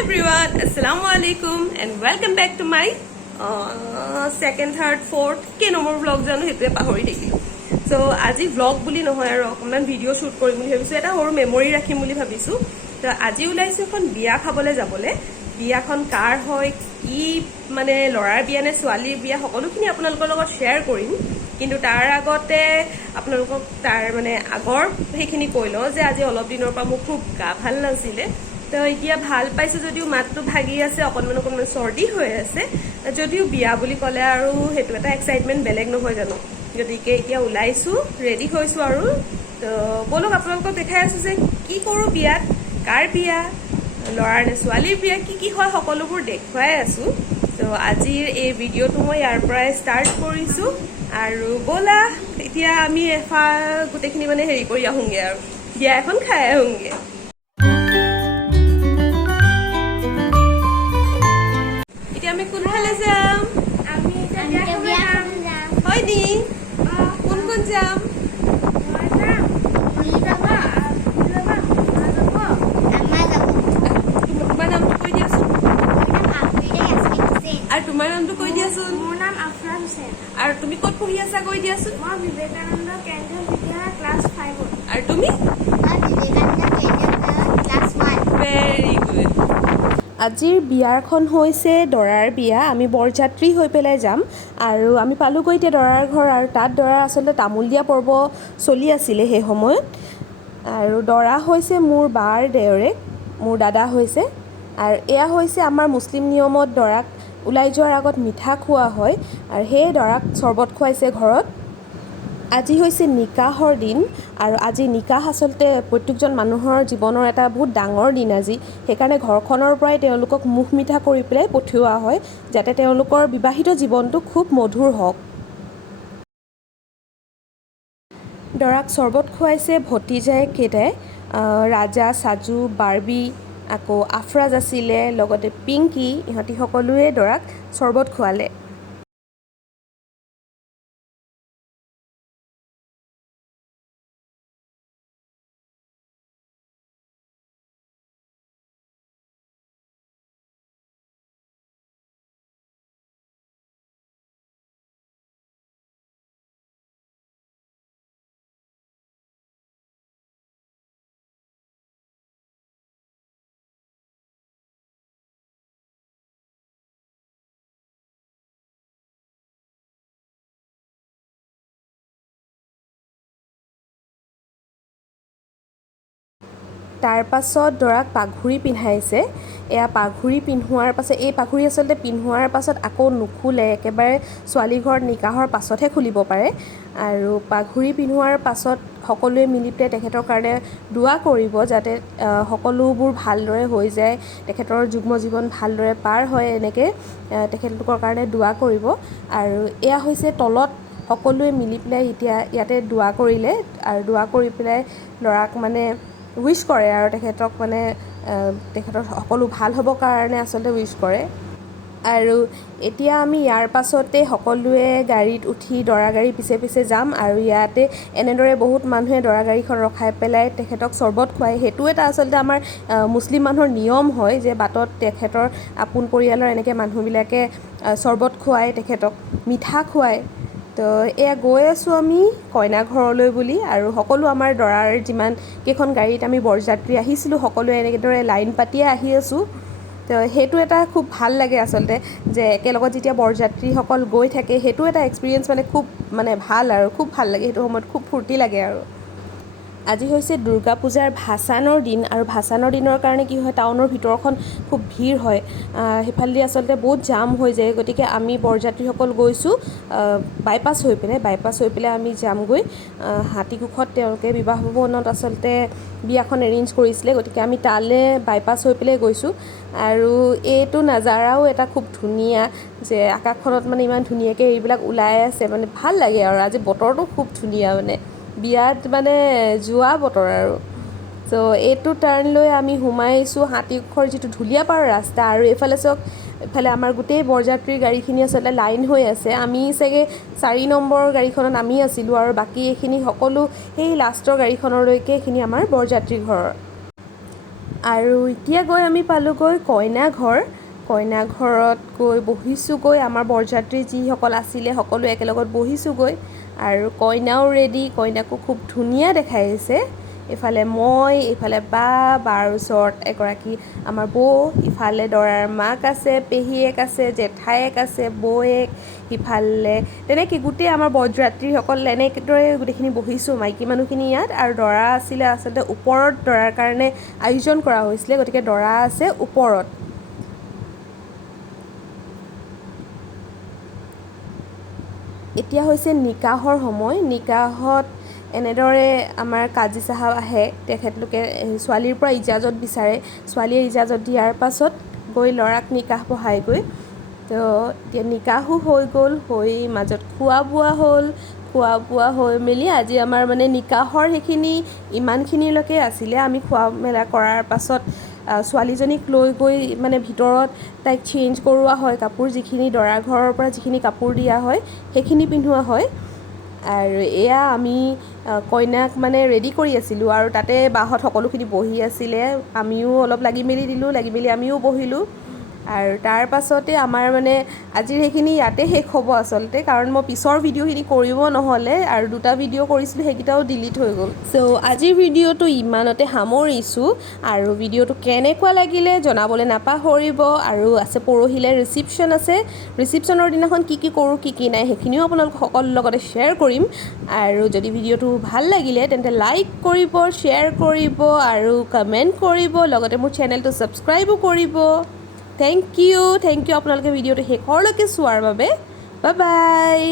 everyone, assalamu alaikum and welcome back to my second, third, fourth ke number vlog janu hetue pahori thakilo. So aji vlog buli nohoy aru okoman video shoot korim buli bhabisu eta horu memory rakhim buli bhabisu. To aji ulaisu ekon biya khabole jabole. বিয়া খন কাৰ হয় কি মানে লৰাৰ বিয়া নে ছোৱালীৰ বিয়া সকলোখিনি আপোনালোকৰ লগত শ্বেয়াৰ কৰিম কিন্তু তাৰ আগতে আপোনালোকক তাৰ মানে আগৰ সেইখিনি কৈ লওঁ যে আজি অলপ দিনৰ পৰা মোক খুব গা ভাল নাছিলে তো এতিয়া ভাল পাইছো যদিও মাতটো ভাগি আছে অকণমান চৰ্দি হৈ আছে যদিও বিয়া বুলি ক'লে আৰু হেতু এটা এক্সাইটমেন্ট বেলেগ নহয় জানো গতিকে এতিয়া ওলাইছো ৰেডি হৈছো আৰু তো বলক আপোনালোকক দেখাই আছো যে কি কৰো বিয়াত কাৰ বিয়া লৰাৰ নে ছোৱালীৰ বিয়া কি হয় সকলোবোৰ দেখুৱাই আছো তো আজিৰ এই ভিডিঅ'টো মই ইয়াৰ পৰা ষ্টাৰ্ট কৰিছো আৰু বলা এতিয়া আমি এফা গোটেইখিনি মানে হেৰি কৰি আহোঁগে আৰু বিয়া এখন খাই আহোঁগে এতিয়া আমি কোনফালে যাম আমি বিয়া খাব যাম হয় নি কোন কোন যাম তোমাৰ নামটো কৈ দিয়াচোন মোৰ নাম আফৰাজ হুছেইন আৰু তুমি ক'ত পঢ়ি আছা কৈ দিয়াচোন মই বিবেকানন্দ কেন্দ্ৰীয় বিদ্যালয় ক্লাছ 5 আৰু তুমি বিবেকানন্দ কেন্দ্ৰীয় বিদ্যালয় ক্লাছ 1 ভেৰি গুড আজিৰ বিয়াখন হৈছে দৰাৰ বিয়া আমি বৰযাত্ৰী হৈ পেলাই যাম আৰু আমি পালোগৈ এতিয়া দৰাৰ ঘৰ আৰু তাত দৰাৰ আচলতে তামোল দিয়া পৰ্ব চলি আছিলে সেই সময়ত আৰু দৰা হৈছে মোৰ বাৰ দেউৰেক মোৰ দাদা হৈছে আৰু এয়া হৈছে আমাৰ মুছলিম নিয়মত দৰাক ওলাই যোৱাৰ আগত মিঠা খোৱা হয় আৰু সেই দৰাক চৰ্বত খুৱাইছে ঘৰত আজি হৈছে নিকাহৰ দিন আৰু আজি নিকাহ আচলতে প্ৰত্যেকজন মানুহৰ জীৱনৰ এটা বহুত ডাঙৰ দিন আজি সেইকাৰণে ঘৰখনৰ পৰাই তেওঁলোকক মুখ মিঠা কৰি পেলাই পঠিওৱা হয় যাতে তেওঁলোকৰ বিবাহিত জীৱনটো খুব মধুৰ হওক দৰাক চৰ্বত খুৱাইছে ভতিজাই কেইটাই ৰাজা সাজু বাৰ্বি আকৌ আফৰাজ আছিলে লগতে পিংকি ইহঁতি সকলোৱে দৰাক চৰ্বত খুৱালে তাৰ পাছত দৰাক পাঘুৰি পিন্ধাইছে এয়া পাঘুৰি পিন্ধোৱাৰ পাছত এই পাঘুৰি আচলতে পিন্ধোৱাৰ পাছত আকৌ নুখুলে একেবাৰে ছোৱালী ঘৰত নিকাহৰ পাছতহে খুলিব পাৰে আৰু পাঘুৰি পিন্ধোৱাৰ পাছত সকলোৱে মিলি পেলাই তেখেতৰ কাৰণে দোৱা কৰিব যাতে সকলোবোৰ ভালদৰে হৈ যায় তেখেতৰ যুগ্ম জীৱন ভালদৰে পাৰ হয় এনেকৈ তেখেতলোকৰ কাৰণে দোৱা কৰিব আৰু এয়া হৈছে তলত সকলোৱে মিলি পেলাই এতিয়া ইয়াতে দোৱা কৰিলে আৰু দোৱা কৰি পেলাই ল'ৰাক মানে উইশ কৰে আৰু তেখেতক মানে তেখেতৰ সকলো ভাল হ'ব কাৰণে আচলতে উইশ কৰে আৰু এতিয়া আমি ইয়াৰ পাছতে সকলোৱে গাড়ীত উঠি দৰা গাড়ী পিছে পিছে যাম আৰু ইয়াতে এনেদৰে বহুত মানুহে দৰা গাড়ীখন ৰখাই পেলাই তেখেতক চৰ্বত খুৱায় সেইটো এটা আচলতে আমাৰ মুছলিম মানুহৰ নিয়ম হয় যে বাটত তেখেতৰ আপোন পৰিয়ালৰ এনেকৈ মানুহবিলাকে চৰ্বত খুৱায় তেখেতক মিঠা খুৱায় তো এয়া গৈ আছোঁ আমি কইনা ঘৰলৈ বুলি আৰু সকলো আমাৰ দৰাৰ যিমান কেইখন গাড়ীত আমি বৰযাত্ৰী আহিছিলোঁ সকলোৱে এনেদৰে লাইন পাতিয়ে আহি আছোঁ তো সেইটো এটা খুব ভাল লাগে আচলতে যে একেলগত যেতিয়া বৰযাত্ৰীসকল গৈ থাকে সেইটো এটা এক্সপিৰিয়েঞ্চ মানে খুব মানে ভাল আৰু খুব ভাল লাগে সেইটো সময়ত খুব ফূৰ্তি লাগে আৰু আজি হৈছে দুৰ্গা পূজাৰ ভাসানৰ দিন আৰু ভাসানৰ দিনৰ কাৰণে কি হয় টাউনৰ ভিতৰখন খুব ভিৰ হয় সেইফালেদি আচলতে বহুত জাম হৈ যায় গতিকে আমি বৰযাত্ৰীসকল গৈছোঁ বাইপাছ হৈ পেলাই আমি যামগৈ হাতীকোখত তেওঁলোকে বিবাহ ভৱনত আচলতে বিয়াখন এৰেঞ্জ কৰিছিলে গতিকে আমি তালৈ বাইপাছ হৈ পেলাই গৈছোঁ আৰু এইটো নাজাৰাও এটা খুব ধুনীয়া যে আকাশখনত মানে ইমান ধুনীয়াকৈ এইবিলাক ওলাই আছে মানে ভাল লাগে আৰু আজি বতৰটো খুব ধুনীয়া মানে বিয়াত মানে যোৱা বতৰ আৰু তো এইটো টাৰ্ণ লৈ আমি সোমাই আহিছোঁ হাতীকোখৰ যিটো ঢুলীয়াপাৰৰ ৰাস্তা আৰু এইফালে চাওক এফালে আমাৰ গোটেই বৰযাত্ৰীৰ গাড়ীখিনি আচলতে লাইন হৈ আছে আমি চাগে 4 নম্বৰ গাড়ীখনত আমি আছিলোঁ আৰু বাকী এইখিনি সকলো সেই লাষ্টৰ গাড়ীখনলৈকে এইখিনি আমাৰ বৰযাত্ৰী ঘৰৰ আৰু এতিয়া গৈ আমি পালোঁগৈ কইনা ঘৰত গৈ বহিছোঁগৈ আমাৰ বৰযাত্ৰী যিসকল আছিলে সকলো একেলগত বহিছোঁগৈ আৰু কইনাও ৰেডি কইনাকো খুব ধুনীয়া দেখাইছে ইফালে মই ইফালে বাৰ ওচৰত এগৰাকী আমাৰ বৌ ইফালে দৰাৰ মাক আছে পেহীয়েক আছে জেঠায়েক আছে বৌয়েক ইফালে তেনেকৈ গোটেই আমাৰ বৰযাত্ৰীসকল এনেদৰে গোটেইখিনি বহিছোঁ মাইকী মানুহখিনি ইয়াত আৰু দৰা আছিলে আচলতে ওপৰত দৰাৰ কাৰণে আয়োজন কৰা হৈছিলে গতিকে দৰা আছে ওপৰত এতিয়া হৈছে নিকাহৰ সময় নিকাহত এনেদৰে আমাৰ কাজী চাহাব আহে তেখেতলোকে ছোৱালীৰ পৰা ইজাজত বিচাৰে ছোৱালীয়ে ইজাজত দিয়াৰ পাছত গৈ ল'ৰাক নিকাহ বহায়গৈ তো এতিয়া নিকাহো হৈ গ'ল হৈ মাজত খোৱা বোৱা হৈ মেলি আজি আমাৰ মানে নিকাহৰ সেইখিনি ইমানখিনিলৈকে আছিলে আমি খোৱা মেলা কৰাৰ পাছত ছোৱালীজনীক লৈ গৈ মানে ভিতৰত তাইক চেঞ্জ কৰোৱা হয় কাপোৰ যিখিনি দৰা ঘৰৰ পৰা যিখিনি কাপোৰ দিয়া হয় সেইখিনি পিন্ধোৱা হয় আৰু এয়া আমি কইনাক মানে ৰেডি কৰি আছিলোঁ আৰু তাতে বাহঁত সকলোখিনি বহি আছিলে আমিও অলপ লাগি মেলি দিলোঁ লাগি মেলি আমিও বহিলোঁ আৰু তাৰ পাছতে আমাৰ মানে আজিৰ সেইখিনি ইয়াতে শেষ হ'ব আচলতে কাৰণ মই পিছৰ ভিডিঅ'খিনি কৰিব নহ'লে আৰু দুটা ভিডিঅ' কৰিছিলোঁ সেইকেইটাও ডিলিট হৈ গ'ল চ' আজিৰ ভিডিঅ'টো ইমানতে সামৰিছোঁ আৰু ভিডিঅ'টো কেনেকুৱা লাগিলে জনাবলৈ নাপাহৰিব আৰু আছে পৰহিলৈ ৰিচিপশ্যন আছে ৰিচিপশ্যনৰ দিনাখন কি কৰোঁ কি নাই সেইখিনিও আপোনালোক সকলোৰ লগতে শ্বেয়াৰ কৰিম আৰু যদি ভিডিঅ'টো ভাল লাগিলে তেন্তে লাইক কৰিব শ্বেয়াৰ কৰিব আৰু কমেণ্ট কৰিব লগতে মোৰ চেনেলটো ছাবস্ক্ৰাইবো কৰিব থেংক ইউ আপোনালোকে ভিডিঅ'টো শেষৰলৈকে চোৱাৰ বাবে বাই বাই